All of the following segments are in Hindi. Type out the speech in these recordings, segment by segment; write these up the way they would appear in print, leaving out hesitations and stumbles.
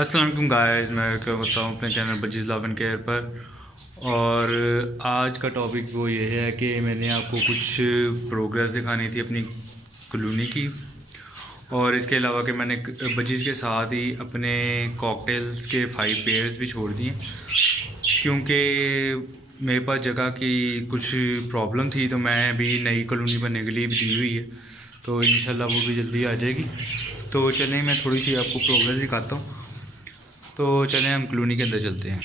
अस्सलाम वालेकुम गाइस, मैं क्या बताऊँ अपने channel budgies love and care पर। और आज का टॉपिक वो ये है कि मैंने आपको कुछ प्रोग्रेस दिखानी थी अपनी कॉलोनी की। और इसके अलावा कि मैंने बजीज़ के साथ ही अपने कॉकटेल्स के 5 पेयर्स भी छोड़ दिए, क्योंकि मेरे पास जगह की कुछ प्रॉब्लम थी। तो मैं अभी नई कॉलोनी बनने के लिए भी दी हुई है, तो इंशाल्लाह वो भी जल्दी आ जाएगी। तो चलें, मैं थोड़ी सी आपको प्रोग्रेस दिखाता हूँ। तो चलें हम कॉलोनी के अंदर चलते हैं।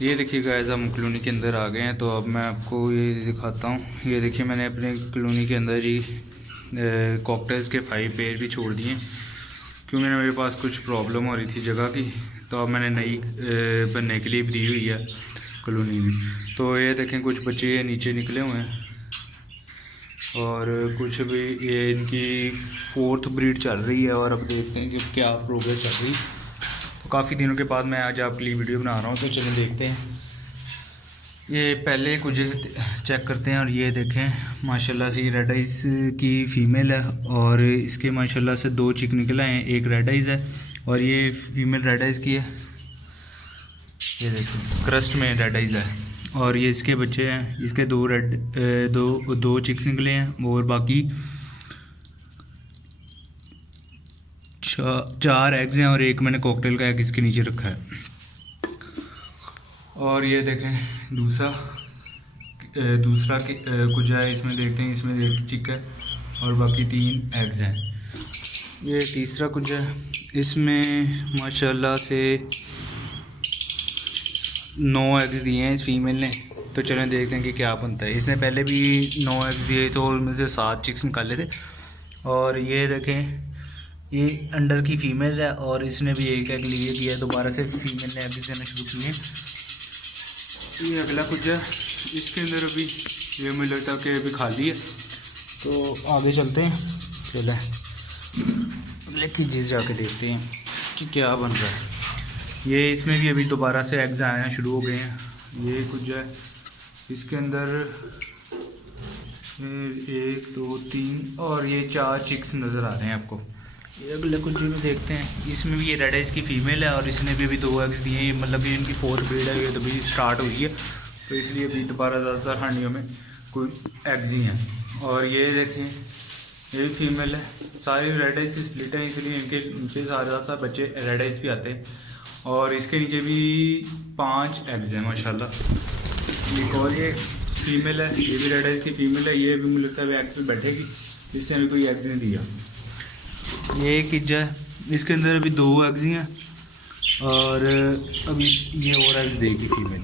ये देखिए गाइस, हम कॉलोनी के अंदर आ गए हैं। तो अब मैं आपको ये दिखाता हूँ। ये देखिए, मैंने अपने कॉलोनी के अंदर ही कॉकटेल्स के 5 पेड़ भी छोड़ दिए, क्योंकि मेरे पास कुछ प्रॉब्लम हो रही थी जगह की। तो अब मैंने नई बनने के लिए भी दी हुई है कॉलोनी भी। तो ये देखें, कुछ बच्चे नीचे निकले हुए हैं और कुछ भी ये इनकी 4th ब्रीड चल रही है। और अब देखते हैं कि क्या प्रोग्रेस चल रही है। तो काफ़ी दिनों के बाद मैं आज आपके लिए वीडियो बना रहा हूँ, तो चलिए देखते हैं। ये पहले कुछ चेक करते हैं। और ये देखें, माशाल्लाह से ये रेड आइज़ की फ़ीमेल है और इसके माशाल्लाह से 2 चिक निकले हैं। एक रेड आइज़ है और ये फीमेल रेड आइज़ की है। ये देखिए, क्रस्ट में रेड आइज़ है और ये इसके बच्चे हैं। इसके दो चिक्स निकले हैं और बाकी 4 एग्स हैं और एक मैंने कॉकटेल का एग इसके नीचे रखा है। और ये देखें दूसरा कुछ है, इसमें देखते हैं। इसमें एक चिक है और बाकी 3 एग्स हैं। ये तीसरा कुछ है, इसमें माशाल्लाह से 9 एग्स दिए हैं इस फीमेल ने। तो चलें देखते हैं कि क्या बनता है। इसने पहले भी 9 एग्स दिए, तो उनमें से 7 चिक्स निकाले थे। और ये देखें, ये अंडर की फ़ीमेल है और इसने भी एक एग लिए दिया है। दोबारा से फीमेल ने एग देना शुरू किए। ये अगला कुछ है, इसके अंदर अभी ये मुझे लगता है कि अभी खाली है। तो आगे चलते हैं। चलें अगले की चीज़ जाके देखते हैं कि क्या बन रहा है। ये इसमें भी अभी दोबारा से एग्स आना शुरू हो गए हैं। ये कुछ है, इसके अंदर 1 2 3 और ये 4 चिक्स नज़र आ रहे हैं आपको। ये अगले कुछ में देखते हैं। इसमें भी ये रेड आइज़ की फ़ीमेल है और इसने भी अभी 2 एग्स दिए हैं। मतलब कि इनकी 4th ब्रीड है, ये तो अभी स्टार्ट हुई है, तो इसलिए अभी दोबारा ज़्यादातर हांडियों में कोई एग्स ही हैं। और ये देखें, ये भी फीमेल है। सारी रेड आइज़ की स्प्लिट है, इसलिए इनके नीचे ज़्यादातर बच्चे रेड आइज़ भी आते हैं। और इसके नीचे भी 5 एग्स हैं माशाल्लाह। एक और ये फीमेल है, ये भी रेड आइज़ की फ़ीमेल है। ये भी मुझे लगता है एग पे बैठेगी, इससे अभी कोई एग्स नहीं दिया। ये एक किज्जा है, इसके अंदर अभी 2 एग्स ही हैं और अभी ये और एग्स देगी फीमेल।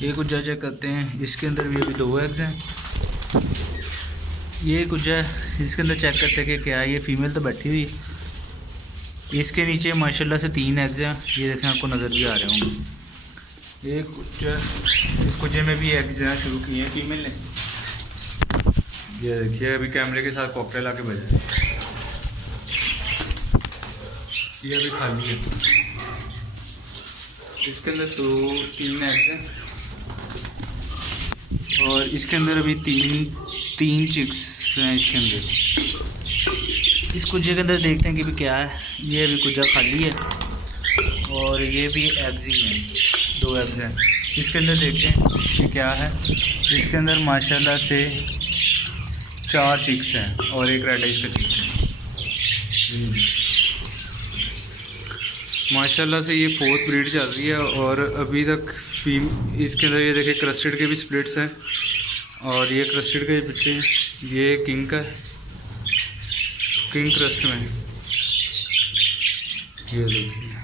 ये कुछ चेक करते हैं, इसके अंदर भी अभी 2 एग्स हैं। ये कुछ है, इसके अंदर चेक करते हैं कि क्या ये फीमेल तो बैठी हुई है। इसके नीचे माशाल्लाह से 3 एग्स हैं। ये देखें, आपको नज़र भी आ रहे होंगे। ये कुछ है, इस कुचे में भी एग्स देना शुरू किए हैं फीमेल ने। ये देखिए, अभी कैमरे के साथ कॉकटेल आके बजा, ये अभी खाली है। इसके अंदर 2-3 एग्स हैं और इसके अंदर अभी 3 चिक्स हैं इसके अंदर। इस कुजे के अंदर देखते हैं कि भी क्या है। ये अभी कुजा खाली है और ये भी एग्स ही हैं, 2 एग्स हैं। इसके अंदर देखते हैं कि क्या है। इसके अंदर माशाल्लाह से 4 चिक्स हैं और एक रेड आइज़ का चिक है। माशाल्लाह से ये 4th ब्रीड चल रही है और अभी तक इसके अंदर ये देखें, क्रस्टेड के भी स्प्लिट्स हैं और ये क्रस्टेड के बच्चे हैं। ये किंग का है, किंग क्रस्ट में। ये देखिए,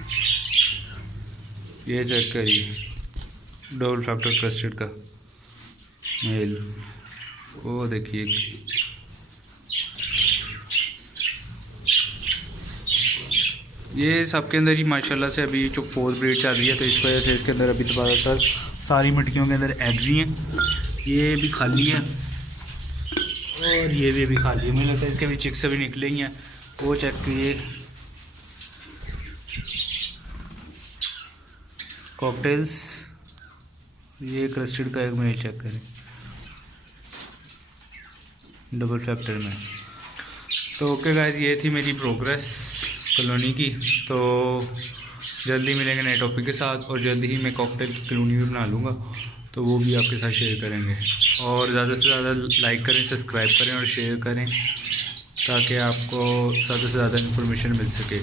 ये चेक करिए, डबल फैक्टर क्रस्टेड का मेल। वो देखिए, ये सबके अंदर ही माशाल्लाह से अभी जो 4th ब्रीड चल रही है, तो इस वजह से इसके अंदर अभी दोबारा सारी मटकियों के अंदर एग्स ही हैं। ये भी खाली है। और ये भी अभी खाली है, मुझे लगता है इसके भी चिक्स अभी निकले ही हैं, वो चेक किए। कॉकटेल्स, ये क्रस्टेड का एक मेल चेक करें डबल फैक्टर में। तो ओके गाइस, ये थी मेरी प्रोग्रेस कॉलोनी की। तो जल्दी मिलेंगे नए टॉपिक के साथ, और जल्दी ही मैं कॉकटेल कॉलोनी भी बना लूँगा, तो वो भी आपके साथ शेयर करेंगे। और ज़्यादा से ज़्यादा लाइक करें, सब्सक्राइब करें और शेयर करें, ताकि आपको ज़्यादा से ज़्यादा इन्फॉर्मेशन मिल सके।